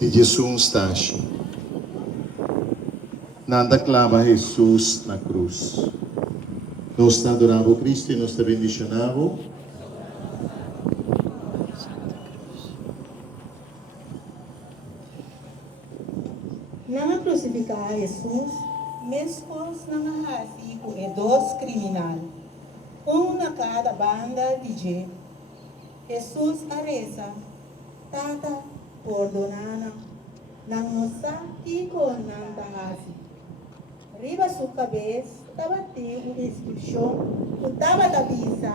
de Jesus tashi. Nada clava Jesus na cruz. Nós adoramos Cristo e nós te bendicionamos. Nang crucificar Jesus, mesmo nang hasi o dos criminal, na cada banda de gente. Jesus areza, tata perdonana, nang nosa iko nang tahasi. Riba su cabeça, estava tem uma inscrição, estava da visa,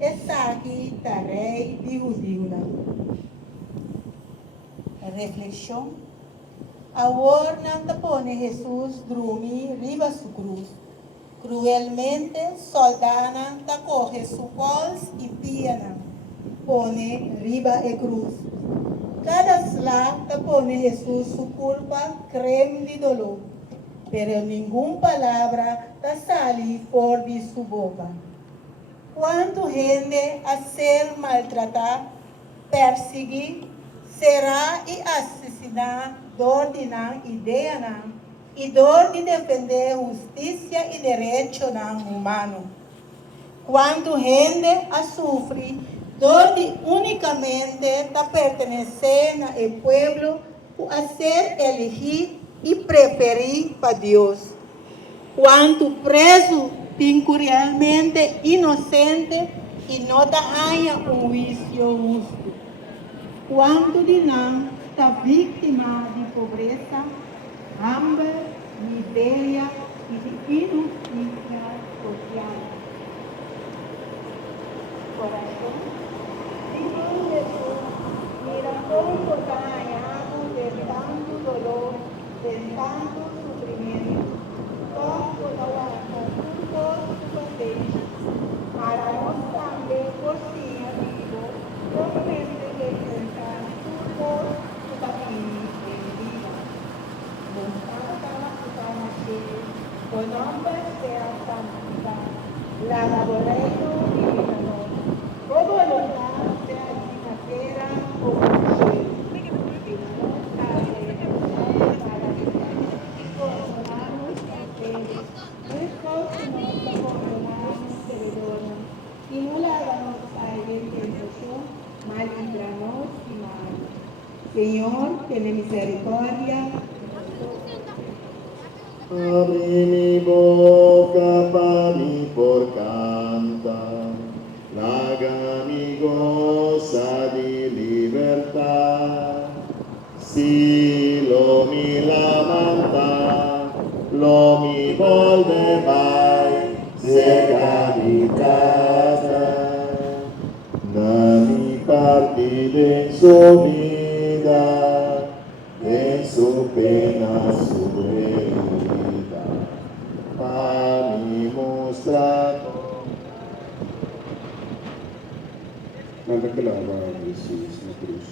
essa aqui tá rei de Judíula. Reflexão. Agora não tapone Jesus dormir riba su cruz. Cruelmente, soldana tacoge su pols e piana, pone riba e cruz. Cada slag tapone Jesus su culpa, creme de dolor, pero ninguna palabra ta sale por de su boca. Quanto gente a ser maltratada, perseguir, será e assassinar, dor de não ideia não, e dor de defender justiça e direito não humano. Quanto gente a sofre, dor de unicamente da pertencer ao povo, a ser elegido e preferir para Deus. Quanto preso, realmente inocente e não ganha juízo justo. Quanto de não está vítima de pobreza, hambre, miséria e de injustiça social. Coração, Senhor Jesus, mira como ganhamos de tanto dolor, de tanto sofrimento, como la conjunto su bandeja, para nós também cozinha vivo, promete de enfrentar tudo o caminho de vida. Nos canta a cheia, o nome sea santificado, la laboreiro divinador, o voluntad sea aquí na terra como no cielo. Y nos hace para que perdonamos a ustedes, nuestros que nos perdonamos devedores, y no la hagamos caer en tentación, mas líbranos y mal. Señor, ten misericordia. Abri mi boca para mi por cantar, laga mi goza de libertad. Si lo mi lamenta, lo mi volve vai, cerca mi casa, da mi partida en su vida, en su pena su herida, para mi mostrar. Nada que lava Jesus na cruz.